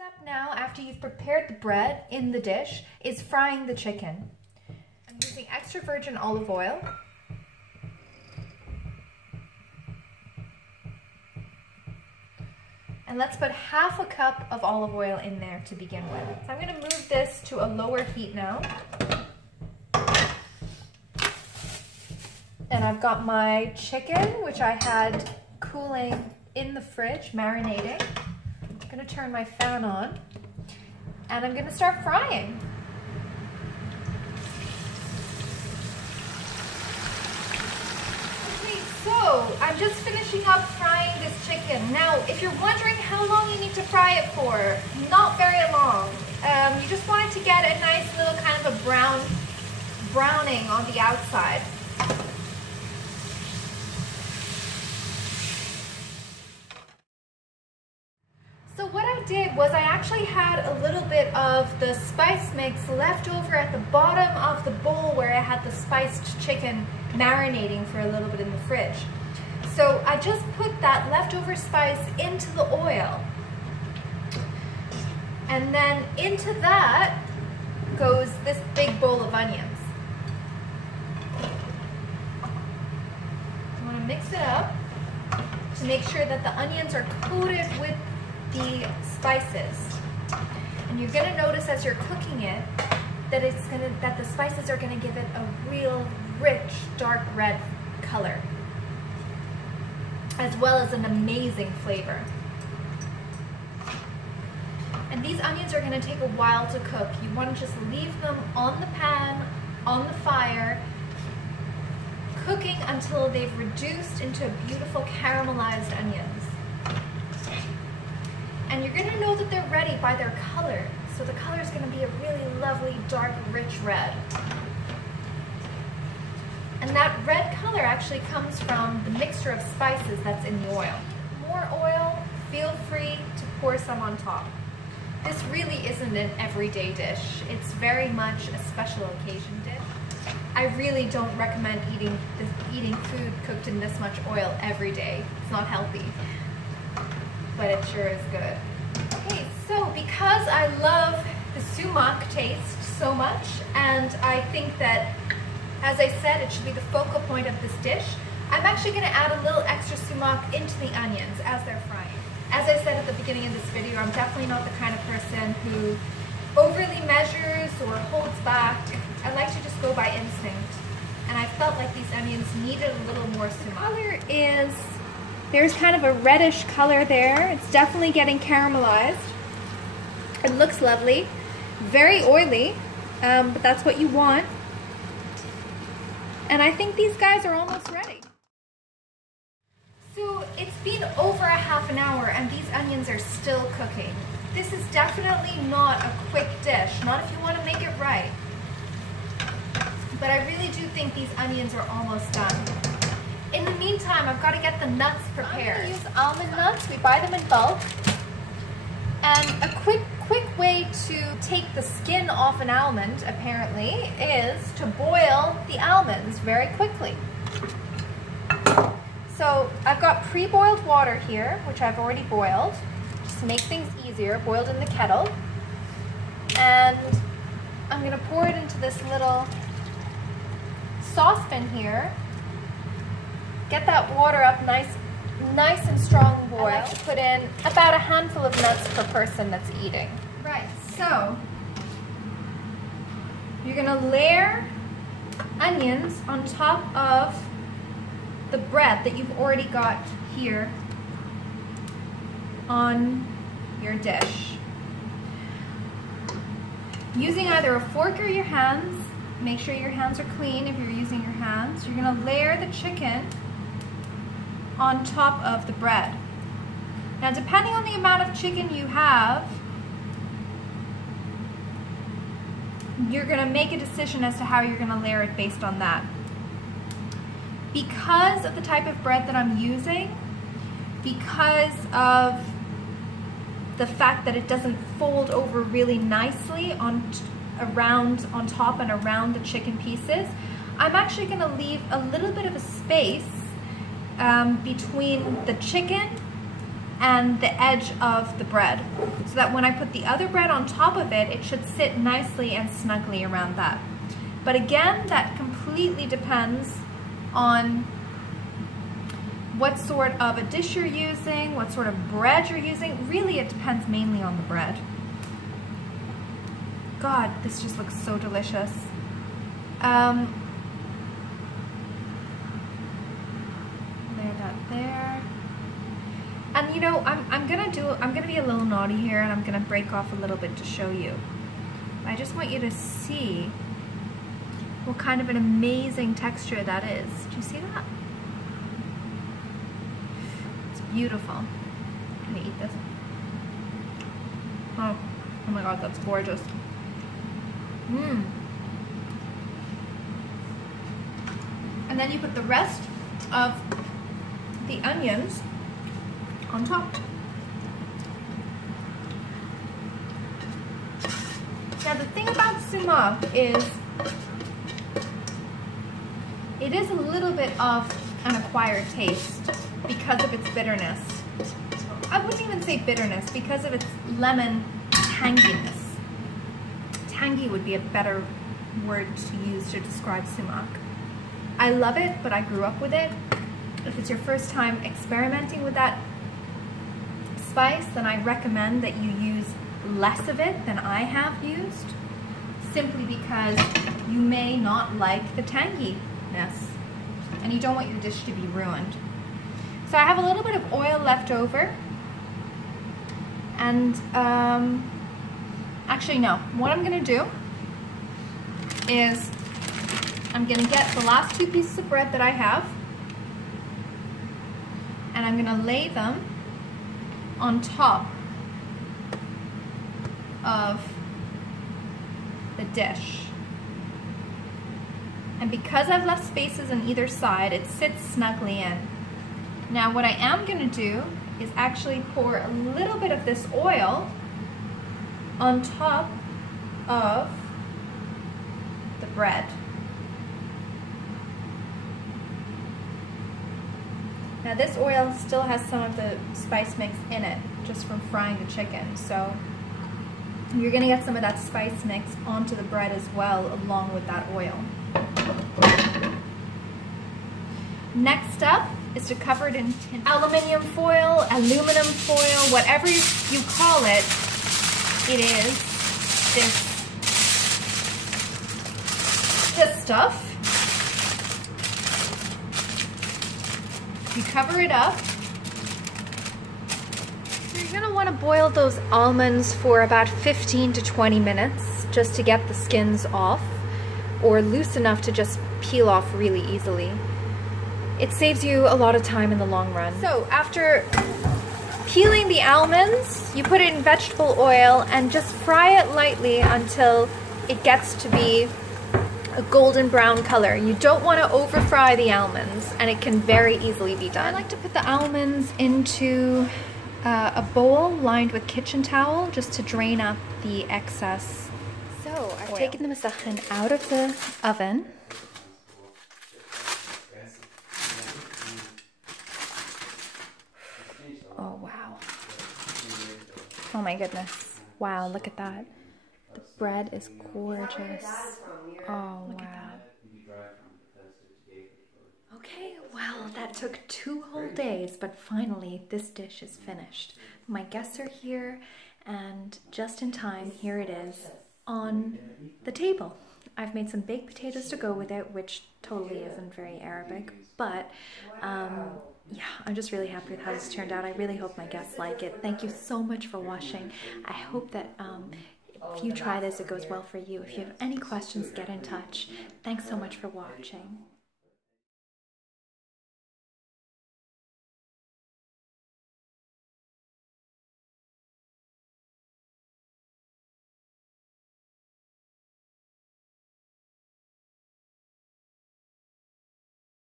Step now, after you've prepared the bread in the dish, is frying the chicken. I'm using extra virgin olive oil. And let's put half a cup of olive oil in there to begin with. So I'm going to move this to a lower heat now. And I've got my chicken, which I had cooling in the fridge, marinating. I'm going to turn my fan on. And I'm going to start frying. So, I'm just finishing up frying this chicken. Now, if you're wondering how long you need to fry it for, not very long. You just want it to get a nice little kind of a browning on the outside. So what I did was I actually had a little bit of the spice mix left over at the bottom of the bowl where I had the spiced chicken marinating for a little bit in the fridge. So I just put that leftover spice into the oil. And then into that goes this big bowl of onions. I want to mix it up to make sure that the onions are coated with the spices. And you're going to notice as you're cooking it that the spices are going to give it a real rich dark red color, as well as an amazing flavor. And these onions are going to take a while to cook. You want to just leave them on the pan, on the fire, cooking until they've reduced into beautiful caramelized onions. And you're going to know that they're ready by their color. So the color is going to be a really lovely, dark, rich red. And that red color actually comes from the mixture of spices that's in the oil. More oil, feel free to pour some on top. This really isn't an everyday dish. It's very much a special occasion dish. I really don't recommend eating food cooked in this much oil every day. It's not healthy, but it sure is good. Okay, so because I love the sumac taste so much, and I think that, as I said, it should be the focal point of this dish, I'm actually going to add a little extra sumac into the onions as they're frying. As I said at the beginning of this video, I'm definitely not the kind of person who overly measures or holds back. I like to just go by instinct, and I felt like these onions needed a little more sumac. There's kind of a reddish color there. It's definitely getting caramelized. It looks lovely. Very oily, but that's what you want. And I think these guys are almost ready. So it's been over a half an hour and these onions are still cooking. This is definitely not a quick dish, not if you want to make it right. But I really do think these onions are almost done. In the meantime, I've got to get the nuts prepared. I'm going to use almond nuts. We buy them in bulk. And a quick way to take the skin off an almond, apparently, is to boil the almonds very quickly. So I've got pre-boiled water here, which I've already boiled, just to make things easier, boiled in the kettle. And I'm going to pour it into this little saucepan here. Get that water up nice and strong boil. I like to put in about a handful of nuts per person that's eating. Right, so you're gonna layer onions on top of the bread that you've already got here on your dish. Using either a fork or your hands, make sure your hands are clean if you're using your hands. You're gonna layer the chicken on top of the bread. Now, depending on the amount of chicken you have, you're gonna make a decision as to how you're gonna layer it based on that. Because of the type of bread that I'm using, because of the fact that it doesn't fold over really nicely on top and around the chicken pieces, I'm actually gonna leave a little bit of a space between the chicken and the edge of the bread, so that when I put the other bread on top of it, it should sit nicely and snugly around that. But again, that completely depends on what sort of a dish you're using, what sort of bread you're using. Really, it depends mainly on the bread. God, this just looks so delicious. Layer that there. And you know, I'm gonna be a little naughty here, and I'm gonna break off a little bit to show you. I just want you to see what kind of an amazing texture that is. Do you see that? It's beautiful. I'm gonna eat this. Oh my God, that's gorgeous. And then you put the rest of the onions on top. Now the thing about sumac is it is a little bit of an acquired taste because of its bitterness. I wouldn't even say bitterness, because of its lemon tanginess. Tangy would be a better word to use to describe sumac. I love it, but I grew up with it. If it's your first time experimenting with that spice, then I recommend that you use less of it than I have used, simply because you may not like the tanginess and you don't want your dish to be ruined. So I have a little bit of oil left over, and actually no, what I'm gonna do is I'm gonna get the last 2 pieces of bread that I have, and I'm gonna lay them on top of the dish. And because I've left spaces on either side, it sits snugly in. Now what I am gonna do is actually pour a little bit of this oil on top of the bread. Now this oil still has some of the spice mix in it, just from frying the chicken. So you're gonna get some of that spice mix onto the bread as well, along with that oil. Next up is to cover it in aluminum foil, aluminum foil, whatever you call it. It is this stuff. You cover it up. You're gonna want to boil those almonds for about 15 to 20 minutes just to get the skins off, or loose enough to just peel off really easily. It saves you a lot of time in the long run. So after peeling the almonds, you put it in vegetable oil and just fry it lightly until it gets to be a golden brown color. You don't want to over fry the almonds, and it can very easily be done. I like to put the almonds into a bowl lined with kitchen towel just to drain up the excess. So I've taken the Mussakhan out of the oven. Oh wow. Oh my goodness. Wow, look at that. The bread is gorgeous. Oh, look at that. Okay, well, that took 2 whole days, but finally this dish is finished. My guests are here, and just in time, here it is on the table. I've made some baked potatoes to go with it, which totally isn't very Arabic, but yeah, I'm just really happy with how this turned out. I really hope my guests like it. Thank you so much for watching. I hope that if you try this, it goes well for you. If you have any questions, get in touch. Thanks so much for watching.